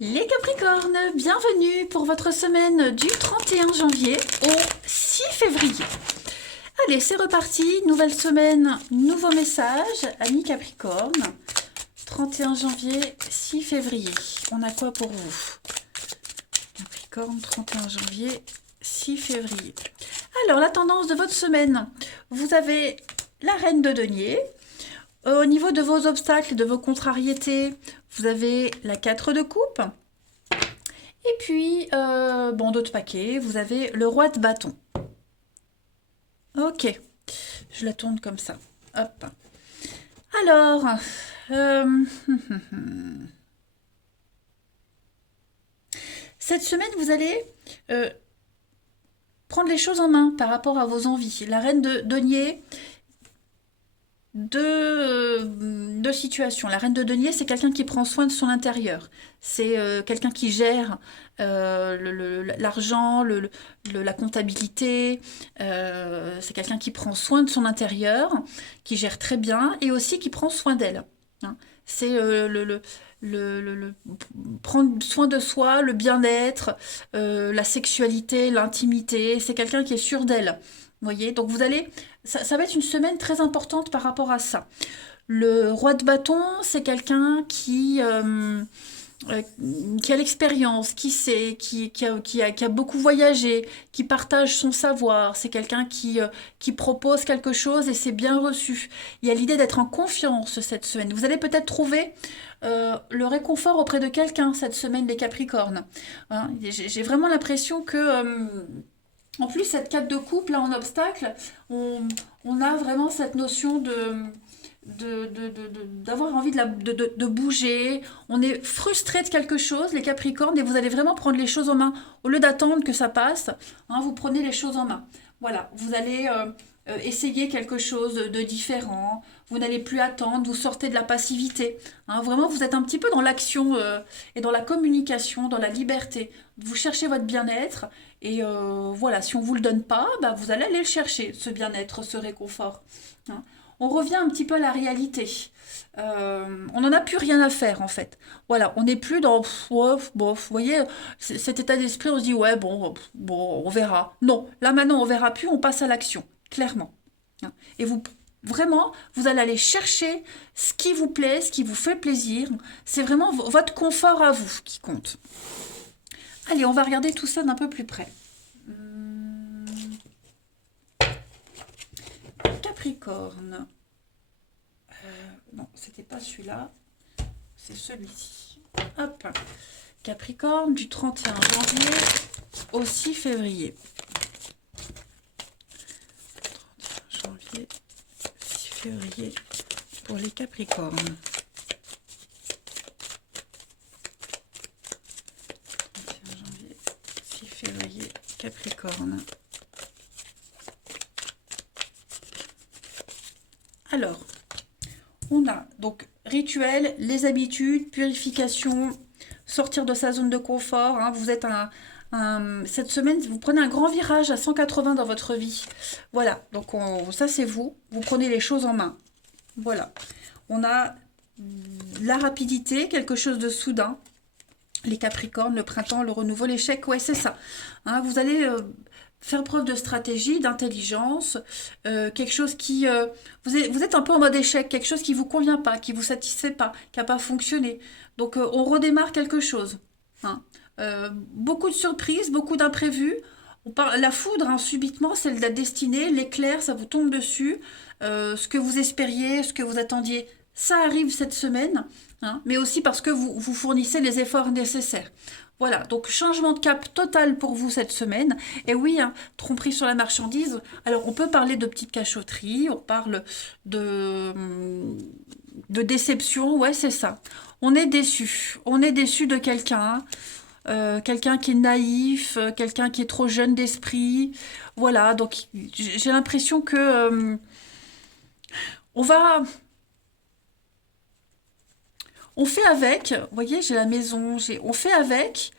Les Capricornes, bienvenue pour votre semaine du 31 janvier au 6 février. Allez, c'est reparti, nouvelle semaine, nouveau message, amis Capricorne. 31 janvier, 6 février. On a quoi pour vous? Capricorne, 31 janvier, 6 février. Alors, la tendance de votre semaine, vous avez la reine de denier. Au niveau de vos obstacles, de vos contrariétés, vous avez la 4 de coupe. Et puis, bon, d'autres paquets, vous avez le roi de bâton. Ok, je la tourne comme ça. Hop. Alors, cette semaine, vous allez prendre les choses en main par rapport à vos envies. La reine de denier, deux situations. La reine de denier, c'est quelqu'un qui prend soin de son intérieur. C'est quelqu'un qui gère l'argent, la comptabilité. C'est quelqu'un qui prend soin de son intérieur, qui gère très bien et aussi qui prend soin d'elle. Hein. C'est prendre soin de soi, le bien-être, la sexualité, l'intimité. C'est quelqu'un qui est sûr d'elle. Vous voyez, donc vous allez, ça va être une semaine très importante par rapport à ça. Le roi de bâton, c'est quelqu'un qui a l'expérience, qui sait, qui a beaucoup voyagé, qui partage son savoir. C'est quelqu'un qui propose quelque chose et c'est bien reçu. Il y a l'idée d'être en confiance cette semaine. Vous allez peut-être trouver le réconfort auprès de quelqu'un cette semaine, les Capricornes. Hein, j'ai vraiment l'impression que... en plus, cette 4 de coupe, là, en obstacle, on a vraiment cette notion d'avoir envie de bouger. On est frustré de quelque chose, les Capricornes, et vous allez vraiment prendre les choses en main. Au lieu d'attendre que ça passe, hein, vous prenez les choses en main. Voilà, vous allez essayer quelque chose de différent. Vous n'allez plus attendre, vous sortez de la passivité. Hein, vraiment, vous êtes un petit peu dans l'action et dans la communication, dans la liberté. Vous cherchez votre bien-être. Et voilà, si on ne vous le donne pas, bah, vous allez aller le chercher, ce bien-être, ce réconfort. Hein. On revient un petit peu à la réalité. On n'en a plus rien à faire, en fait. Voilà, on n'est plus dans... ouais, bon, vous voyez, cet état d'esprit, on se dit, ouais, bon, on verra. Non, là maintenant, on verra plus, on passe à l'action, clairement. Hein. Et vous, vraiment, vous allez aller chercher ce qui vous plaît, ce qui vous fait plaisir. C'est vraiment votre confort à vous qui compte. Allez, on va regarder tout ça d'un peu plus près. Capricorne. Non, c'était pas celui-là. C'est celui-ci. Hop. Capricorne du 31 janvier au 6 février. 31 janvier, 6 février pour les Capricornes. 31 janvier, 6 février, Capricorne. Alors, on a donc rituel, les habitudes, purification, sortir de sa zone de confort. Hein, vous êtes cette semaine, vous prenez un grand virage à 180 dans votre vie. Voilà, donc ça c'est vous. Vous prenez les choses en main. Voilà. On a la rapidité, quelque chose de soudain. Les Capricornes, le printemps, le renouveau, l'échec, ouais c'est ça. Hein, vous allez... faire preuve de stratégie, d'intelligence, quelque chose qui... vous êtes un peu en mode échec, quelque chose qui ne vous convient pas, qui ne vous satisfait pas, qui n'a pas fonctionné. Donc on redémarre quelque chose. Hein. Beaucoup de surprises, beaucoup d'imprévus. La foudre, hein, subitement, c'est la destinée, l'éclair, ça vous tombe dessus. Ce que vous espériez, ce que vous attendiez, ça arrive cette semaine. Hein, mais aussi parce que vous fournissez les efforts nécessaires. Voilà, donc changement de cap total pour vous cette semaine. Et oui, hein, tromperie sur la marchandise. Alors, on peut parler de petites cachotteries, on parle de déception, ouais, c'est ça. On est déçu. On est déçu de quelqu'un, quelqu'un qui est naïf, quelqu'un qui est trop jeune d'esprit. Voilà, donc j'ai l'impression que on va... On fait avec, vous voyez, j'ai la maison, on fait avec,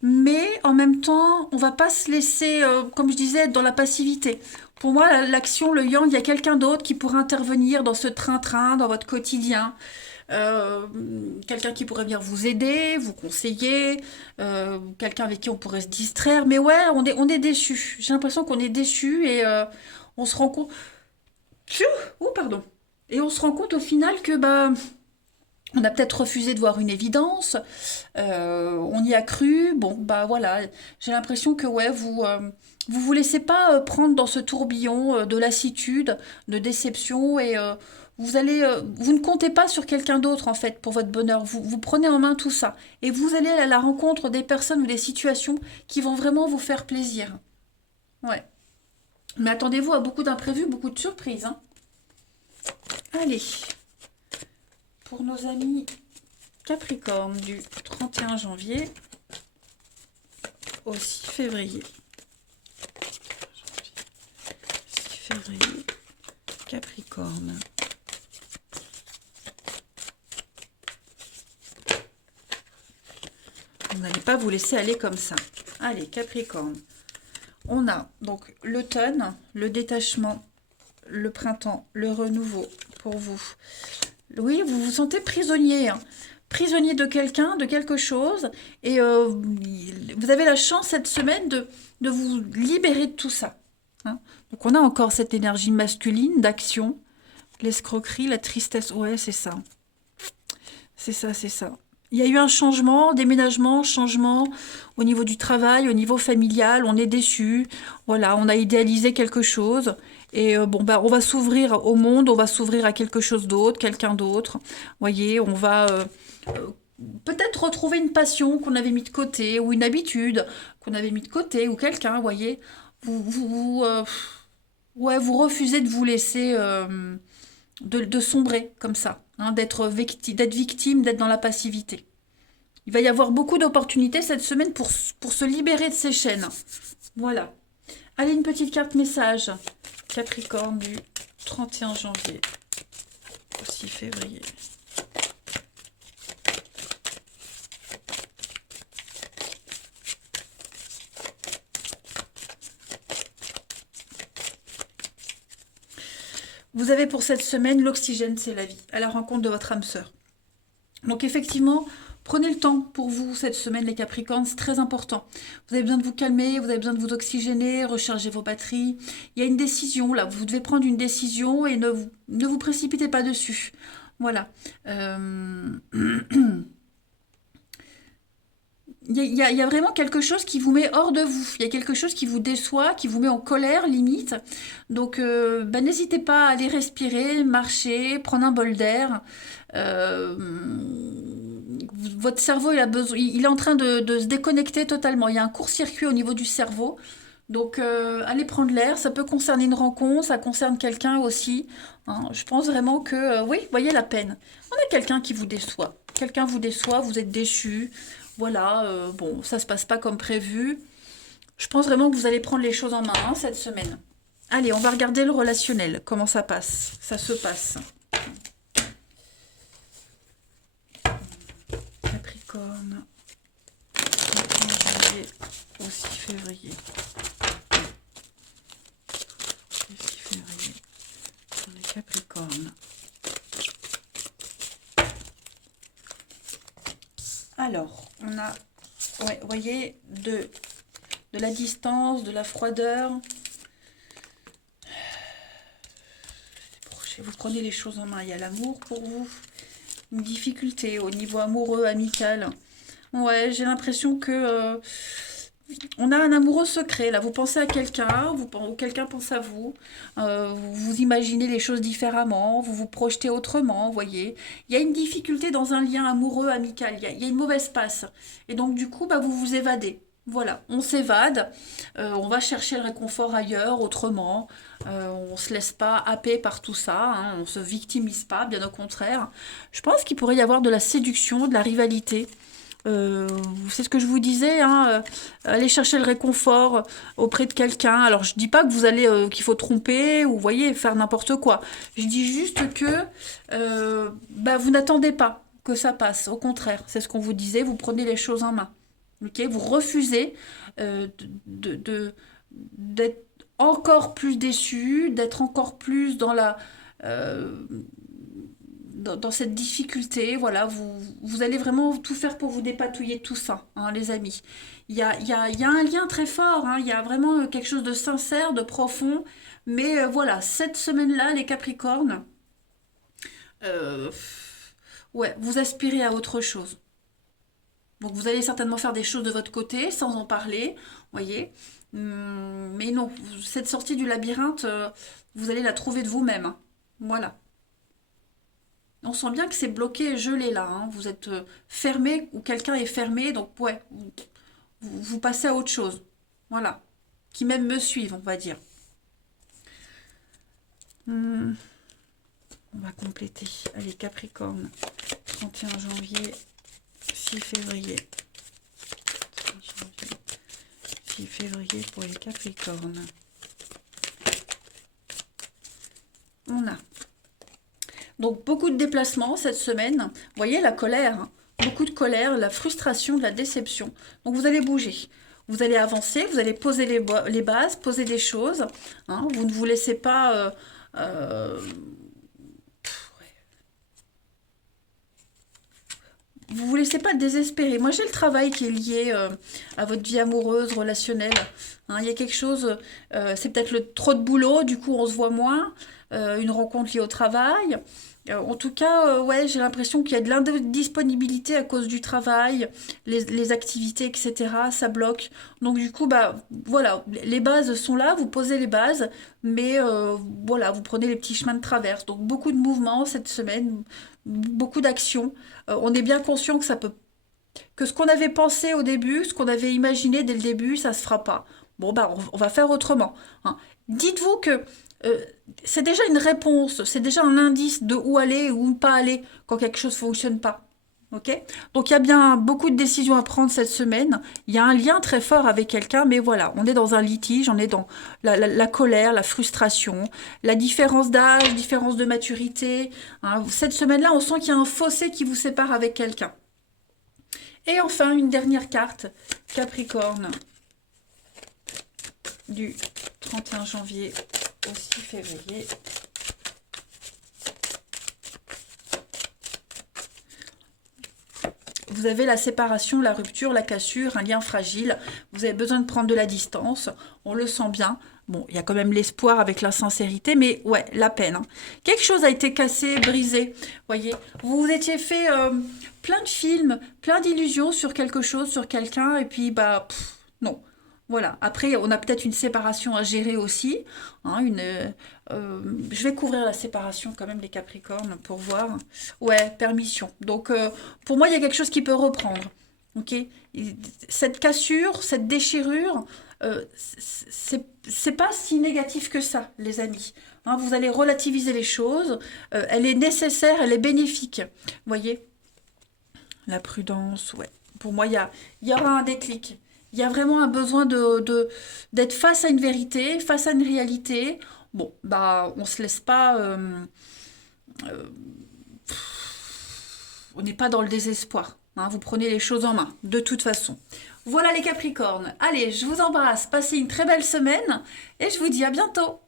mais en même temps, on va pas se laisser, comme je disais, être dans la passivité. Pour moi, l'action, le yang, il y a quelqu'un d'autre qui pourra intervenir dans ce train-train, dans votre quotidien. euh, quelqu'un qui pourrait venir vous aider, vous conseiller, quelqu'un avec qui on pourrait se distraire. Mais ouais, on est déçu. J'ai l'impression qu'on est déçu et on se rend compte. Pfiou. Oh, pardon. Et on se rend compte au final que bah on a peut-être refusé de voir une évidence, on y a cru, bon bah voilà, j'ai l'impression que ouais, vous laissez pas prendre dans ce tourbillon de lassitude, de déception et vous ne comptez pas sur quelqu'un d'autre en fait pour votre bonheur, vous prenez en main tout ça et vous allez à la rencontre des personnes ou des situations qui vont vraiment vous faire plaisir. Ouais. Mais attendez-vous à beaucoup d'imprévus, beaucoup de surprises, hein. Allez, pour nos amis Capricorne du 31 janvier au 6 février. 6 février, Capricorne. Vous n'allez pas vous laisser aller comme ça. Allez, Capricorne. On a donc l'automne, le détachement, le printemps, le renouveau pour vous. Oui, vous vous sentez prisonnier, hein. Prisonnier de quelqu'un, de quelque chose, et vous avez la chance cette semaine de vous libérer de tout ça, hein. Donc on a encore cette énergie masculine d'action, l'escroquerie, la tristesse. Ouais, c'est ça. C'est ça, c'est ça. Il y a eu un changement, déménagement, changement au niveau du travail, au niveau familial. On est déçu. Voilà, on a idéalisé quelque chose. Et bon, bah, on va s'ouvrir au monde, on va s'ouvrir à quelque chose d'autre, quelqu'un d'autre. Voyez, on va euh, peut-être retrouver une passion qu'on avait mis de côté, ou une habitude qu'on avait mis de côté, ou quelqu'un, voyez. Ouais, vous refusez de vous laisser de sombrer comme ça, hein, d'être victime, d'être dans la passivité. Il va y avoir beaucoup d'opportunités cette semaine pour se libérer de ces chaînes. Voilà. Allez, une petite carte message. Capricorne du 31 janvier au 6 février. Vous avez pour cette semaine l'oxygène, c'est la vie, à la rencontre de votre âme sœur. Donc effectivement, prenez le temps pour vous cette semaine, les Capricornes, c'est très important. Vous avez besoin de vous calmer, vous avez besoin de vous oxygéner, recharger vos batteries. Il y a une décision là, vous devez prendre une décision et ne vous précipitez pas dessus. Voilà. Il y a vraiment quelque chose qui vous met hors de vous. Il y a quelque chose qui vous déçoit, qui vous met en colère, limite. Donc, bah, n'hésitez pas à aller respirer, marcher, prendre un bol d'air. Euh, Votre cerveau, il est en train de se déconnecter totalement. Il y a un court-circuit au niveau du cerveau. Donc, allez prendre l'air. Ça peut concerner une rencontre, ça concerne quelqu'un aussi, hein. Je pense vraiment que, oui, voyez la peine. On a quelqu'un qui vous déçoit. Quelqu'un vous déçoit, vous êtes déçu. Voilà, bon, ça se passe pas comme prévu. Je pense vraiment que vous allez prendre les choses en main, hein, cette semaine. Allez, on va regarder le relationnel. Comment ça passe? Ça se passe. Capricorne, 31 janvier au 6 février. Le 6 février pour les Capricornes. Alors, on a, ouais, vous voyez, de la distance, de la froideur. Vous prenez les choses en main. Il y a l'amour pour vous, une difficulté au niveau amoureux, amical. Ouais, j'ai l'impression que on a un amoureux secret. Là, vous pensez à quelqu'un, ou quelqu'un pense à vous. Vous imaginez les choses différemment, vous vous projetez autrement, vous voyez. Il y a une difficulté dans un lien amoureux, amical. Il y a une mauvaise passe. Et donc, du coup, bah, vous vous évadez. Voilà, on s'évade, on va chercher le réconfort ailleurs, autrement. On se laisse pas happer par tout ça, hein, on se victimise pas, bien au contraire. Je pense qu'il pourrait y avoir de la séduction, de la rivalité. Euh, c'est ce que je vous disais, hein, aller chercher le réconfort auprès de quelqu'un. Alors je dis pas que qu'il faut tromper ou voyez faire n'importe quoi. Je dis juste que bah, vous n'attendez pas que ça passe. Au contraire, c'est ce qu'on vous disait. Vous prenez les choses en main. Ok, vous refusez d'être encore plus déçu, d'être encore plus euh, dans cette difficulté. Voilà, vous allez vraiment tout faire pour vous dépatouiller de tout ça, hein, les amis. Il y a un lien très fort, hein, il y a vraiment quelque chose de sincère, de profond. Mais voilà, cette semaine-là, les Capricornes, euh, ouais, vous aspirez à autre chose. Donc vous allez certainement faire des choses de votre côté sans en parler, voyez. Mais non, cette sortie du labyrinthe, vous allez la trouver de vous-même, hein. Voilà. On sent bien que c'est bloqué et gelé là, hein. Vous êtes fermé ou quelqu'un est fermé, donc ouais, vous passez à autre chose. Voilà. Qui même me suivent, on va dire. Hmm, on va compléter. Allez, Capricorne, 31 janvier, 6 février. 6 février pour les Capricornes. On a donc beaucoup de déplacements cette semaine. Vous voyez la colère, hein. Beaucoup de colère, la frustration, de la déception. Donc vous allez bouger. Vous allez avancer, vous allez poser les bases, poser des choses, hein. Vous ne vous laissez pas... vous vous laissez pas désespérer. Moi, j'ai le travail qui est lié à votre vie amoureuse, relationnelle, hein. Il y a quelque chose, c'est peut-être le trop de boulot, du coup on se voit moins, une rencontre liée au travail. En tout cas, ouais, j'ai l'impression qu'il y a de l'indisponibilité à cause du travail, les activités, etc. Ça bloque. Donc du coup, bah voilà, les bases sont là, vous posez les bases, mais voilà, vous prenez les petits chemins de traverse. Donc beaucoup de mouvements cette semaine, beaucoup d'actions. On est bien conscient que ça peut, que ce qu'on avait pensé au début, ce qu'on avait imaginé dès le début, ça se fera pas. Bon bah on va faire autrement, hein. Dites-vous que euh, c'est déjà une réponse, c'est déjà un indice de où aller ou où pas aller quand quelque chose fonctionne pas. Ok? Donc il y a bien beaucoup de décisions à prendre cette semaine. Il y a un lien très fort avec quelqu'un, mais voilà, on est dans un litige, on est dans la colère, la frustration, la différence d'âge, différence de maturité, hein. Cette semaine-là, on sent qu'il y a un fossé qui vous sépare avec quelqu'un. Et enfin, une dernière carte, Capricorne, du 31 janvier au 6 février. Vous avez la séparation, la rupture, la cassure, un lien fragile. Vous avez besoin de prendre de la distance. On le sent bien. Bon, il y a quand même l'espoir avec la sincérité, mais ouais, la peine, hein. Quelque chose a été cassé, brisé. Voyez, vous vous étiez fait plein de films, plein d'illusions sur quelque chose, sur quelqu'un, et puis bah non. Voilà. Après, on a peut-être une séparation à gérer aussi, hein, je vais couvrir la séparation quand même des Capricornes pour voir. Ouais, permission. Donc, pour moi, il y a quelque chose qui peut reprendre. Ok? Cette cassure, cette déchirure, c'est pas si négatif que ça, les amis. Hein, vous allez relativiser les choses. Elle est nécessaire, elle est bénéfique. Vous voyez? La prudence, ouais. Pour moi, il y aura un déclic. Il y a vraiment un besoin d'être face à une vérité, face à une réalité. Bon, bah, on se laisse pas. On n'est pas dans le désespoir, hein. Vous prenez les choses en main, de toute façon. Voilà les Capricornes. Allez, je vous embrasse. Passez une très belle semaine et je vous dis à bientôt.